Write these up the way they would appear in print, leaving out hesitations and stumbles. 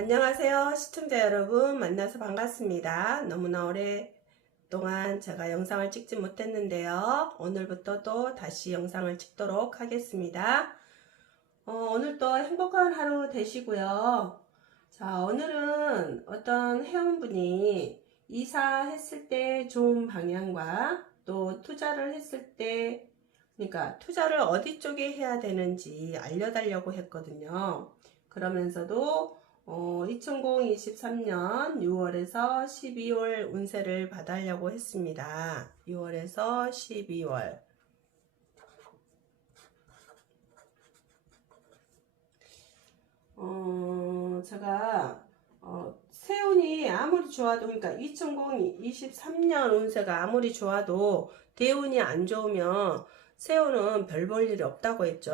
안녕하세요. 시청자 여러분 만나서 반갑습니다. 너무나 오랫동안 제가 영상을 찍지 못했는데요. 오늘부터 또 다시 영상을 찍도록 하겠습니다. 오늘도 행복한 하루 되시고요. 자, 오늘은 어떤 회원분이 이사했을 때 좋은 방향과 또 투자를 했을 때 그러니까 투자를 어디 쪽에 해야 되는지 알려달라고 했거든요. 그러면서도 2023년 6월에서 12월 운세를 봐달라고 했습니다. 6월에서 12월. 제가 세운이 아무리 좋아도, 그러니까 2023년 운세가 아무리 좋아도 대운이 안 좋으면 세운은 별 볼 일이 없다고 했죠.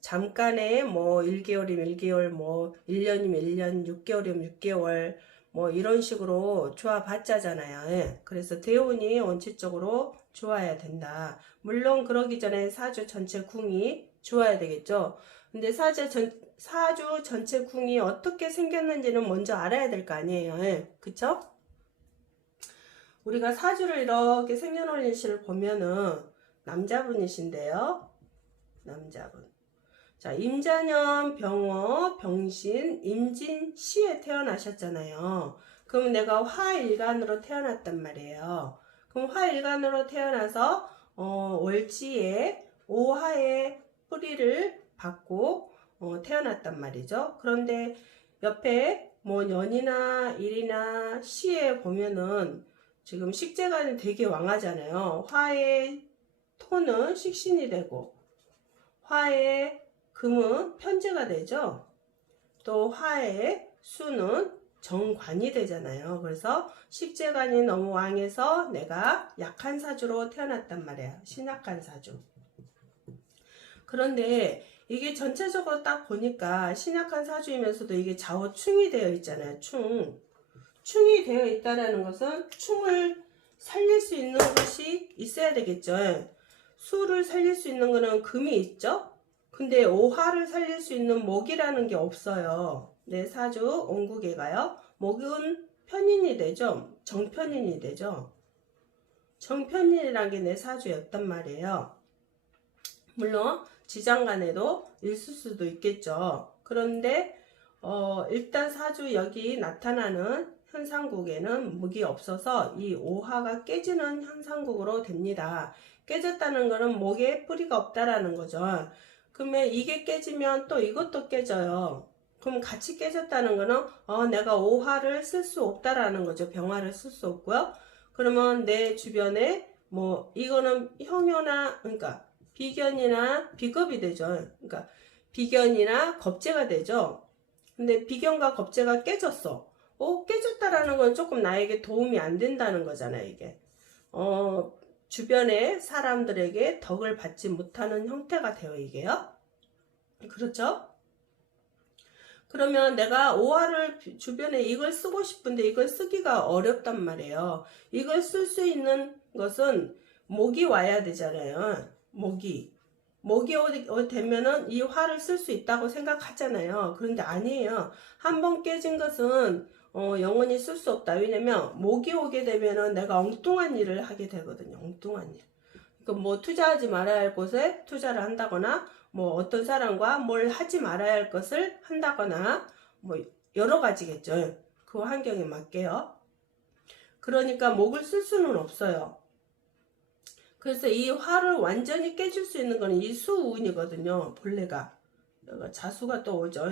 잠깐의 뭐 1개월이면 1개월, 뭐 1년이면 1년, 6개월이면 6개월, 뭐 이런 식으로 좋아봤자잖아요. 그래서 대운이 원칙적으로 좋아야 된다. 물론 그러기 전에 사주 전체 궁이 좋아야 되겠죠. 근데 사주 전체 궁이 어떻게 생겼는지는 먼저 알아야 될 거 아니에요. 그쵸? 우리가 사주를 이렇게 생년월일 시를 보면은 남자분이신데요. 남자분. 자, 임자년, 병어, 병신, 임진, 시에 태어나셨잖아요. 그럼 내가 화일간으로 태어났단 말이에요. 그럼 화일간으로 태어나서 월지에 오화의 뿌리를 받고 태어났단 말이죠. 그런데 옆에 뭐 년이나 일이나 시에 보면은 지금 식재간이 되게 왕하잖아요. 화의 토는 식신이 되고 화의 금은 편제가 되죠. 또 화의 수는 정관이 되잖아요. 그래서 식재간이 너무 왕해서 내가 약한 사주로 태어났단 말이에요. 신약한 사주. 그런데 이게 전체적으로 딱 보니까 신약한 사주이면서도 이게 좌우충이 되어 있잖아요. 충이 되어 있다는 것은 충을 살릴 수 있는 것이 있어야 되겠죠. 수를 살릴 수 있는 거는 금이 있죠. 근데 오화를 살릴 수 있는 목이라는 게 없어요. 내 사주 온국에가요. 목은 편인이 되죠. 정편인이 되죠. 정편인이라는 게 내 사주였단 말이에요. 물론 지장간에도 있을 수도 있겠죠. 그런데 일단 사주 여기 나타나는 현상국에는 목이 없어서 이 오화가 깨지는 현상국으로 됩니다. 깨졌다는 것은 목에 뿌리가 없다라는 거죠. 그러면 이게 깨지면 또 이것도 깨져요. 그럼 같이 깨졌다는 거는 내가 오화를 쓸 수 없다라는 거죠. 병화를 쓸 수 없고요. 그러면 내 주변에 뭐 이거는 형효나 그러니까 비견이나 비겁이 되죠. 그러니까 비견이나 겁재가 되죠. 근데 비견과 겁재가 깨졌어. 깨졌다라는 건 조금 나에게 도움이 안 된다는 거잖아요, 이게. 주변의 사람들에게 덕을 받지 못하는 형태가 되어 이게요. 그렇죠? 그러면 내가 오화를 주변에 이걸 쓰고 싶은데 이걸 쓰기가 어렵단 말이에요. 이걸 쓸 수 있는 것은 목이 와야 되잖아요. 목이 되면은 이 화를 쓸 수 있다고 생각하잖아요. 그런데 아니에요. 한번 깨진 것은 영원히 쓸 수 없다. 왜냐면 목이 오게 되면은 내가 엉뚱한 일을 하게 되거든요. 엉뚱한 일. 그러니까 뭐 투자하지 말아야 할 곳에 투자를 한다거나 뭐 어떤 사람과 뭘 하지 말아야 할 것을 한다거나 뭐 여러 가지겠죠. 그 환경에 맞게요. 그러니까 목을 쓸 수는 없어요. 그래서 이 화를 완전히 깨줄 수 있는 거는 이 수운이거든요. 본래가. 자수가 또 오죠.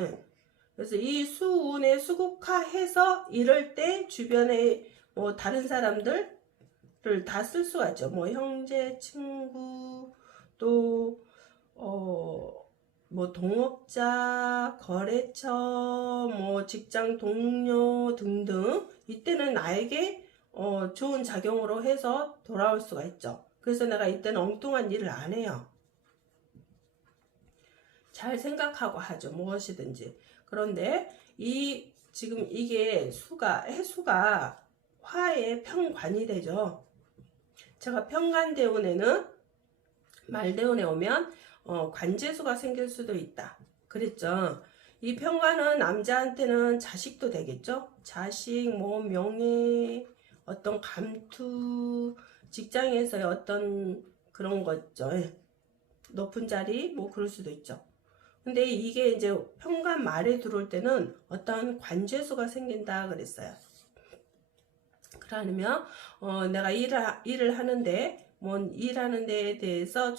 그래서 이 수운에 수국화해서 이럴 때 주변에 뭐 다른 사람들을 다 쓸 수가 있죠. 뭐 형제, 친구, 또 뭐 동업자, 거래처, 뭐 직장 동료 등등 이때는 나에게 좋은 작용으로 해서 돌아올 수가 있죠. 그래서 내가 이때는 엉뚱한 일을 안 해요. 잘 생각하고 하죠. 무엇이든지. 그런데 지금 이게 해수가 화의 편관이 되죠. 제가 편관대운에는 말대운에 오면 관재수가 생길 수도 있다. 그랬죠. 이 평관은 남자한테는 자식도 되겠죠. 자식, 뭐 명예, 어떤 감투, 직장에서의 어떤 그런 거죠. 예. 높은 자리 뭐 그럴 수도 있죠. 근데 이게 이제 평관 말에 들어올 때는 어떤 관죄수가 생긴다 그랬어요. 그러면 내가 일을 하는데 뭐 일하는 데에 대해서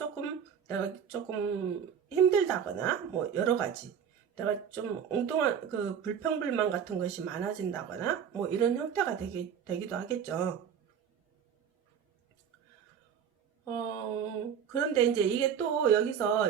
내가 조금 힘들다거나 뭐 여러 가지 내가 좀 엉뚱한 그 불평불만 같은 것이 많아진다거나 뭐 이런 형태가 되기도 하겠죠. 그런데 이제 이게 또 여기서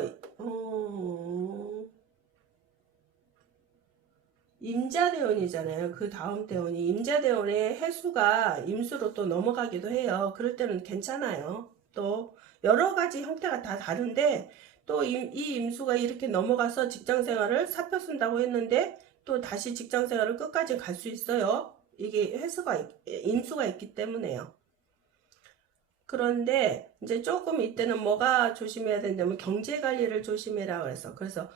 임자대운이잖아요. 그 다음 대운이 임자대운의 해수가 임수로 또 넘어가기도 해요. 그럴 때는 괜찮아요. 또 여러 가지 형태가 다 다른데 또 이 임수가 이렇게 넘어가서 직장생활을 사표 쓴다고 했는데 또 다시 직장생활을 끝까지 갈 수 있어요. 이게 임수가 있기 때문에요. 그런데 이제 조금 이때는 뭐가 조심해야 된다면 경제 관리를 조심해라 그래서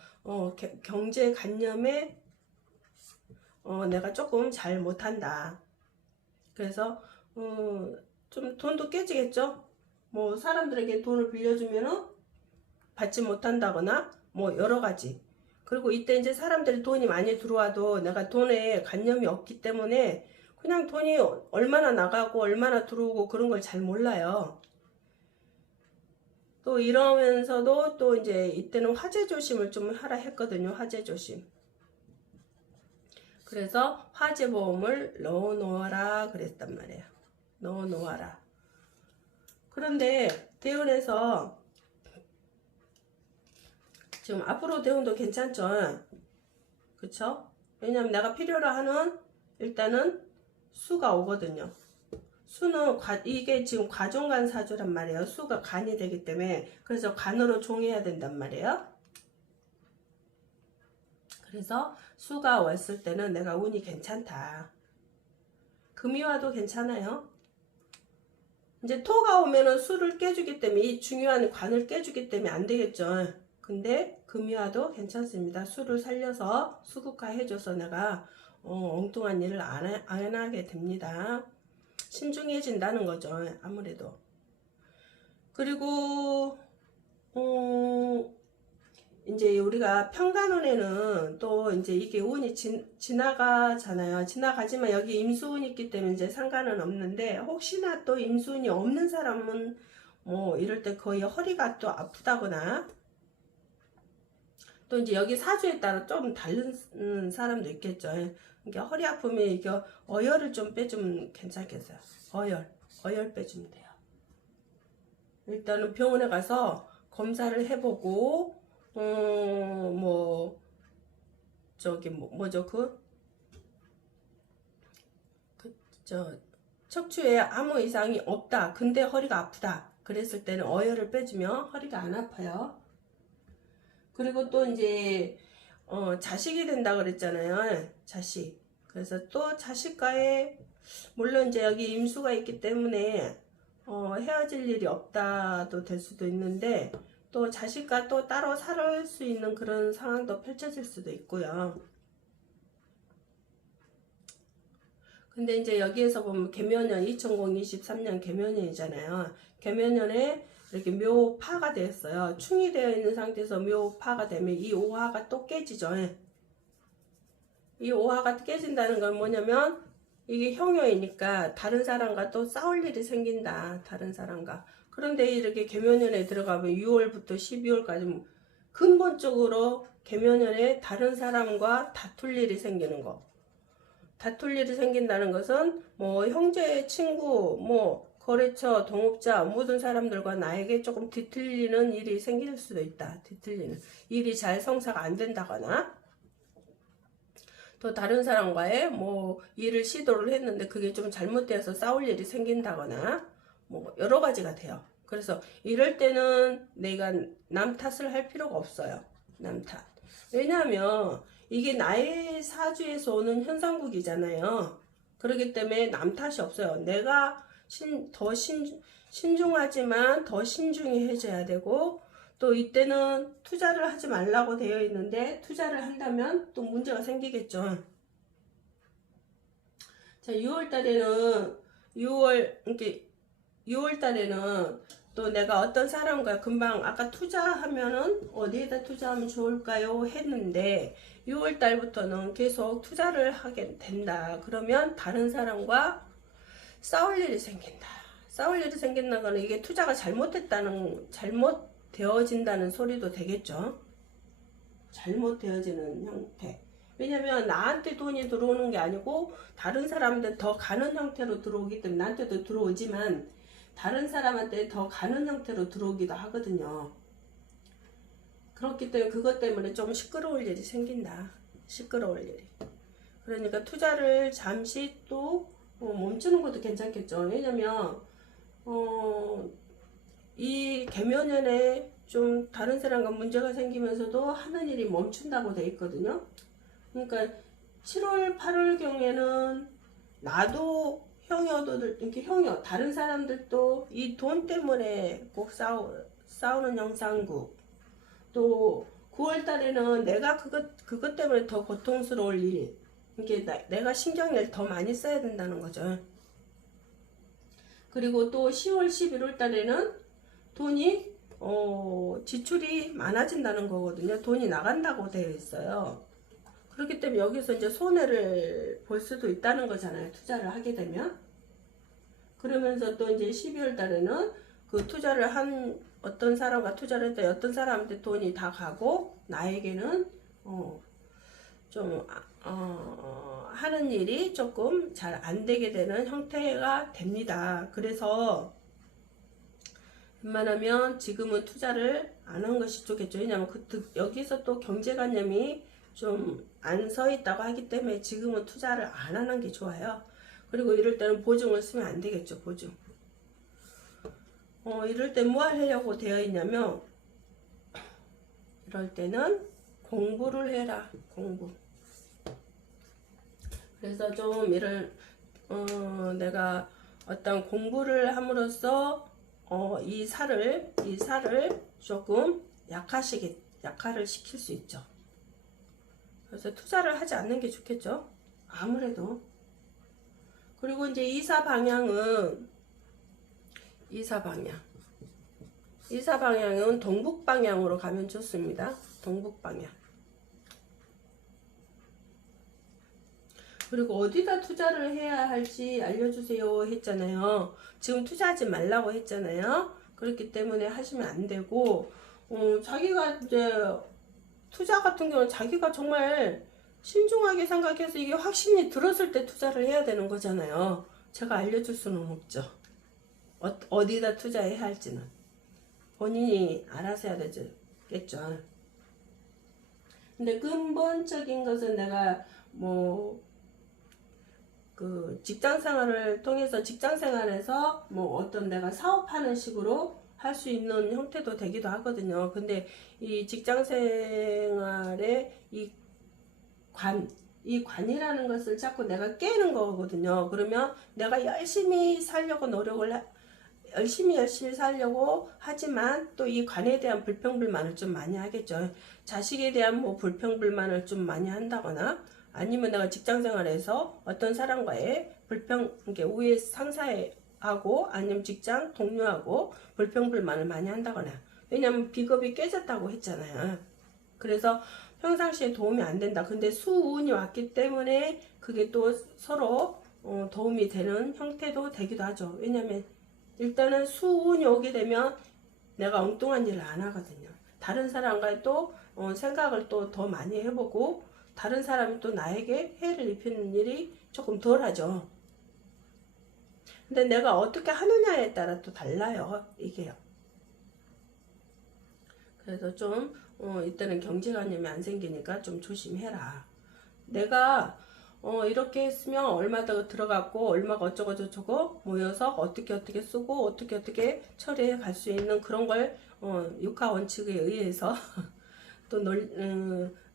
경제 관념에 내가 조금 잘 못한다. 그래서 좀 돈도 깨지겠죠. 뭐 사람들에게 돈을 빌려주면은 받지 못한다거나 뭐 여러 가지. 그리고 이때 이제 사람들이 돈이 많이 들어와도 내가 돈에 관념이 없기 때문에 그냥 돈이 얼마나 나가고 얼마나 들어오고 그런 걸 잘 몰라요. 또 이러면서도 또 이제 이때는 화재 조심을 좀 하라 했거든요. 화재 조심. 그래서 화재 보험을 넣어 놓아라 그랬단 말이에요. 넣어 놓아라. 그런데 대운에서 지금 앞으로 대운도 괜찮죠. 그쵸? 왜냐면 내가 필요로 하는 일단은 수가 오거든요. 수는 이게 지금 과종간 사주란 말이에요. 수가 간이 되기 때문에 그래서 간으로 종해야 된단 말이에요. 그래서 수가 왔을 때는 내가 운이 괜찮다. 금이 와도 괜찮아요. 이제 토가 오면은 수를 깨주기 때문에 이 중요한 관을 깨주기 때문에 안 되겠죠. 근데 금이 와도 괜찮습니다. 수를 살려서 수극화 해줘서 내가 엉뚱한 일을 안 하게 됩니다. 신중해진다는 거죠. 아무래도. 그리고 이제 우리가 평간운에는 또 이제 이게 운이 지나가잖아요. 지나가지만 여기 임수운이 있기 때문에 이제 상관은 없는데 혹시나 또 임수운이 없는 사람은 뭐 이럴 때 거의 허리가 또 아프다거나 또 이제 여기 사주에 따라 좀 다른 사람도 있겠죠. 그러니까 허리 아프면 이게 어혈을 좀 빼주면 괜찮겠어요. 어혈 빼주면 돼요. 일단은 병원에 가서 검사를 해보고 척추에 아무 이상이 없다. 근데 허리가 아프다. 그랬을 때는 어혈을 빼주면 허리가 안 아파요. 그리고 또 이제 자식이 된다 그랬잖아요. 자식. 그래서 또 자식과의 물론 이제 여기 임수가 있기 때문에 헤어질 일이 없다도 될 수도 있는데 또 자식과 또 따로 살 수 있는 그런 상황도 펼쳐질 수도 있고요. 근데 이제 여기에서 보면 개묘년 2023년 개묘년이잖아요. 개묘년에 이렇게 묘파가 되었어요. 충이 되어 있는 상태에서 묘파가 되면 이 오화가 또 깨지죠. 이 오화가 깨진다는 건 뭐냐면 이게 형요이니까 다른 사람과 또 싸울 일이 생긴다. 다른 사람과. 그런데 이렇게 개묘년에 들어가면 6월부터 12월까지 근본적으로 개묘년에 다른 사람과 다툴 일이 생기는 거. 다툴 일이 생긴다는 것은 뭐 형제, 친구, 뭐 거래처, 동업자 모든 사람들과 나에게 조금 뒤틀리는 일이 생길 수도 있다. 뒤틀리는 일이 잘 성사가 안 된다거나 또 다른 사람과의 뭐 일을 시도를 했는데 그게 좀 잘못되어서 싸울 일이 생긴다거나 뭐 여러 가지가 돼요. 그래서 이럴 때는 내가 남 탓을 할 필요가 없어요. 남 탓. 왜냐하면 이게 나의 사주에서 오는 현상국이잖아요. 그렇기 때문에 남 탓이 없어요. 내가 더 신중하지만 더 신중히 해줘야 되고 또 이때는 투자를 하지 말라고 되어 있는데 투자를 한다면 또 문제가 생기겠죠. 자, 6월 달에는 6월 달에는 또 내가 어떤 사람과 금방 아까 투자하면은 어디에다 투자하면 좋을까요? 했는데 6월 달부터는 계속 투자를 하게 된다. 그러면 다른 사람과 싸울 일이 생긴다. 싸울 일이 생긴다거나 이게 투자가 잘못되어진다는 소리도 되겠죠. 잘못되어지는 형태. 왜냐면 나한테 돈이 들어오는 게 아니고 다른 사람한테 더 가는 형태로 들어오기 때문에 나한테도 들어오지만 다른 사람한테 더 가는 형태로 들어오기도 하거든요. 그렇기 때문에 그것 때문에 좀 시끄러울 일이 생긴다. 시끄러울 일이. 그러니까 투자를 잠시 또 멈추는 것도 괜찮겠죠. 왜냐면 이 개묘년에 좀 다른 사람과 문제가 생기면서도 하는 일이 멈춘다고 돼 있거든요. 그러니까 7월, 8월 경에는 나도 형이어도 이렇게 형이요. 다른 사람들도 이 돈 때문에 꼭 싸우는 형상국. 또 9월 달에는 내가 그것 때문에 더 고통스러울 일. 이게 내가 신경을 더 많이 써야 된다는 거죠. 그리고 또 10월, 11월 달에는 돈이 지출이 많아진다는 거거든요. 돈이 나간다고 되어 있어요. 그렇기 때문에 여기서 이제 손해를 볼 수도 있다는 거잖아요. 투자를 하게 되면. 그러면서 또 이제 12월 달에는 그 투자를 한 어떤 사람과 투자를 했더니 어떤 사람한테 돈이 다 가고 나에게는 좀 하는 일이 조금 잘 안 되게 되는 형태가 됩니다. 그래서 웬만하면 지금은 투자를 안 한 것이 좋겠죠. 왜냐하면 여기서 또 경제관념이 좀 안 서 있다고 하기 때문에 지금은 투자를 안 하는 게 좋아요. 그리고 이럴 때는 보증을 쓰면 안 되겠죠. 보증. 이럴 때 뭐 하려고 되어 있냐면 이럴 때는 공부를 해라. 공부. 그래서 좀 내가 어떤 공부를 함으로써 이 살을 조금 약화를 시킬 수 있죠. 그래서 투자를 하지 않는 게 좋겠죠. 아무래도. 그리고 이제 이사 방향은 동북 방향으로 가면 좋습니다. 동북 방향. 그리고 어디다 투자를 해야 할지 알려주세요 했잖아요. 지금 투자하지 말라고 했잖아요. 그렇기 때문에 하시면 안 되고 자기가 이제 투자 같은 경우는 자기가 정말 신중하게 생각해서 이게 확신이 들었을 때 투자를 해야 되는 거잖아요. 제가 알려줄 수는 없죠. 어디다 투자해야 할지는 본인이 알아서 해야 되겠죠. 근데 근본적인 것은 내가 그 직장 생활을 통해서 직장 생활에서 어떤 내가 사업하는 식으로 할 수 있는 형태도 되기도 하거든요. 근데 이 직장 생활의 이 관이라는 것을 자꾸 내가 깨는 거거든요. 그러면 내가 열심히 살려고 열심히 살려고 하지만 또 이 관에 대한 불평불만을 좀 많이 하겠죠. 자식에 대한 불평불만을 좀 많이 한다거나 아니면 내가 직장생활에서 어떤 사람과의 이게 위에 상사하고 아니면 직장 동료하고 불평불만을 많이 한다거나 왜냐면 비겁이 깨졌다고 했잖아요. 그래서 평상시에 도움이 안 된다. 근데 수운이 왔기 때문에 그게 또 서로 도움이 되는 형태도 되기도 하죠. 왜냐면 일단은 수운이 오게 되면 내가 엉뚱한 일을 안 하거든요. 다른 사람과 또 생각을 또 더 많이 해보고 다른 사람이 또 나에게 해를 입히는 일이 조금 덜 하죠. 근데 내가 어떻게 하느냐에 따라 또 달라요. 이게요. 그래서 좀 이때는 경제관념이 안 생기니까 좀 조심해라. 내가 이렇게 했으면 얼마 더 들어갔고 얼마가 어쩌고 저쩌고 모여서 어떻게 쓰고 어떻게 처리해 갈 수 있는 그런 걸 육하 원칙에 의해서 또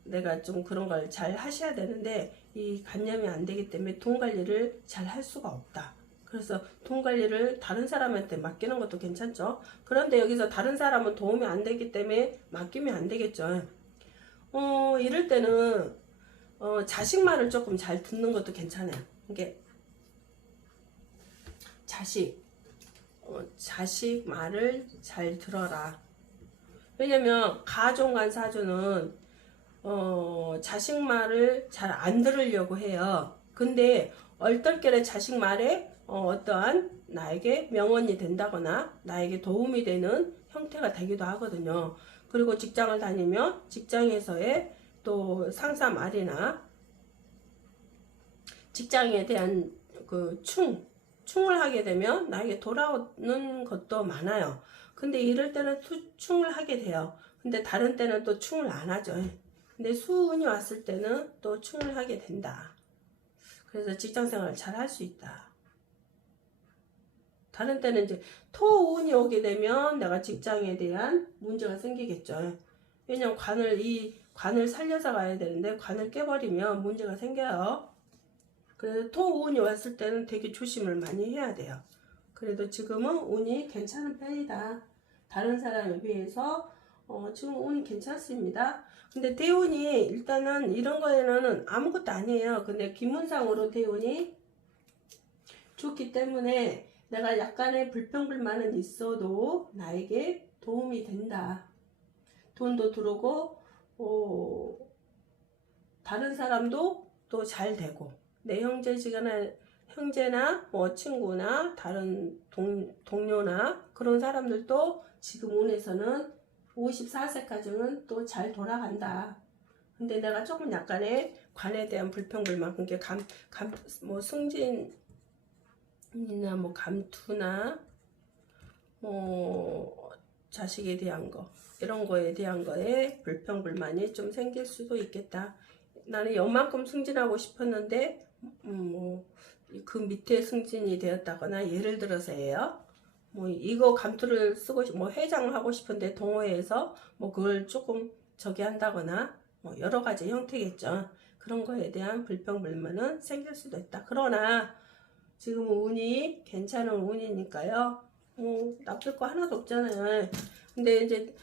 내가 좀 그런 걸 잘 하셔야 되는데 이 관념이 안 되기 때문에 돈 관리를 잘 할 수가 없다. 그래서 돈 관리를 다른 사람한테 맡기는 것도 괜찮죠. 그런데 여기서 다른 사람은 도움이 안 되기 때문에 맡기면 안 되겠죠. 이럴 때는 자식 말을 조금 잘 듣는 것도 괜찮아요. 이게 자식 말을 잘 들어라. 왜냐면 가종간 사주는 자식 말을 잘 안 들으려고 해요. 근데 얼떨결에 자식 말에 어떠한 나에게 명언이 된다거나 나에게 도움이 되는 형태가 되기도 하거든요. 그리고 직장을 다니면 직장에서의 또 상사 말이나 직장에 대한 그 충을 하게 되면 나에게 돌아오는 것도 많아요. 근데 이럴 때는 충을 하게 돼요. 근데 다른 때는 또 충을 안 하죠. 근데 수운이 왔을 때는 또 충을 하게 된다. 그래서 직장생활을 잘 할 수 있다. 다른 때는 이제 토운이 오게 되면 내가 직장에 대한 문제가 생기겠죠. 왜냐면 관을 살려서 가야 되는데 관을 깨버리면 문제가 생겨요. 그래서 토운이 왔을 때는 되게 조심을 많이 해야 돼요. 그래도 지금은 운이 괜찮은 편이다. 다른 사람에 비해서 지금 운이 괜찮습니다. 근데 대운이 일단은 이런 거에는 아무것도 아니에요. 근데 기문상으로 대운이 좋기 때문에 내가 약간의 불평불만은 있어도 나에게 도움이 된다. 돈도 들어오고 다른 사람도 또 잘 되고 내 형제나 뭐 친구나 다른 동료나 그런 사람들도 지금 운에서는 54세까지는 또 잘 돌아간다. 근데 내가 조금 약간의 관에 대한 불평불만, 그게 뭐 승진이나 뭐 감투나 뭐 자식에 대한 거, 이런 거에 대한 거에 불평불만이 좀 생길 수도 있겠다. 나는 요만큼 승진하고 싶었는데 그 밑에 승진이 되었다거나, 예를 들어서예요. 뭐 이거 감투를 쓰고 뭐 회장을 하고 싶은데 동호회에서 뭐 그걸 조금 저기 한다거나 뭐 여러 가지 형태겠죠. 그런 거에 대한 불평불만은 생길 수도 있다. 그러나 지금 운이 괜찮은 운이니까요. 나쁠 거 하나도 없잖아요. 근데 이제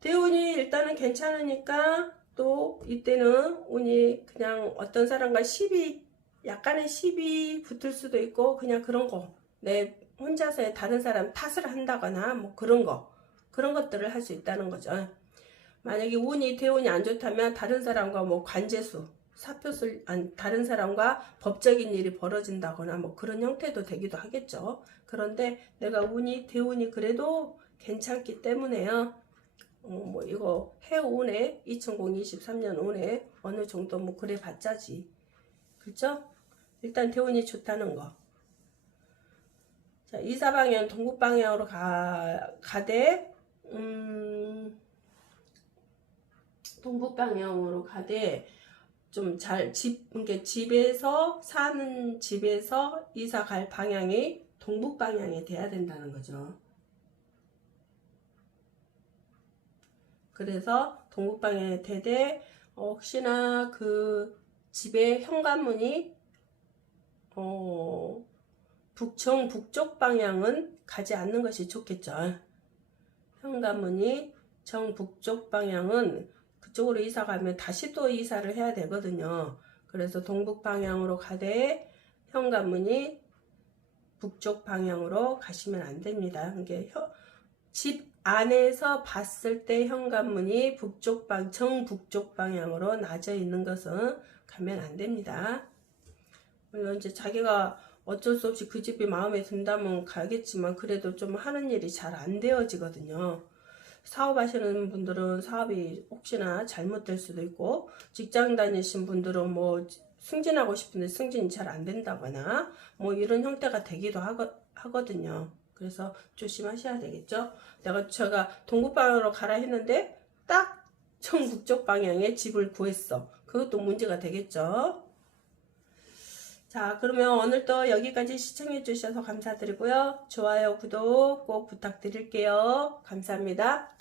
대운이 일단은 괜찮으니까 또 이때는 운이 그냥 어떤 사람과 약간의 시비 붙을 수도 있고, 그냥 그런 거, 내 혼자서 다른 사람 탓을 한다거나 뭐 그런 것들을 할 수 있다는 거죠. 만약에 대운이 안 좋다면 다른 사람과 뭐 관제수, 다른 사람과 법적인 일이 벌어진다거나 뭐 그런 형태도 되기도 하겠죠. 그런데 내가 대운이 그래도 괜찮기 때문에요. 뭐 이거 해운에 2023년 운에 어느 정도 뭐 그래 봤자지. 그렇죠? 일단 대운이 좋다는 거. 자, 이사방향 동북방향으로 가되 동북방향으로 가되 좀 사는 집에서 이사 갈 방향이 동북방향이 돼야 된다는 거죠. 그래서 동북방향에 되되 혹시나 그 집의 현관문이 북쪽 방향은 가지 않는 것이 좋겠죠. 현관문이 정북쪽 방향은 그쪽으로 이사 가면 다시 또 이사를 해야 되거든요. 그래서 동북 방향으로 가되 현관문이 북쪽 방향으로 가시면 안 됩니다. 이게 집 안에서 봤을 때 현관문이 정북쪽 방향으로 나져 있는 것은 가면 안 됩니다. 물론 이제 자기가 어쩔 수 없이 그 집이 마음에 든다면 가겠지만, 그래도 좀 하는 일이 잘 안 되어지거든요. 사업하시는 분들은 사업이 혹시나 잘못될 수도 있고, 직장 다니신 분들은 뭐 승진하고 싶은데 승진이 잘 안 된다거나 뭐 이런 형태가 되기도 하거든요. 그래서 조심하셔야 되겠죠. 제가 동북방향으로 가라 했는데 딱 정북쪽 방향에 집을 구했어. 그것도 문제가 되겠죠. 자, 그러면 오늘도 여기까지 시청해 주셔서 감사드리고요. 좋아요, 구독 꼭 부탁드릴게요. 감사합니다.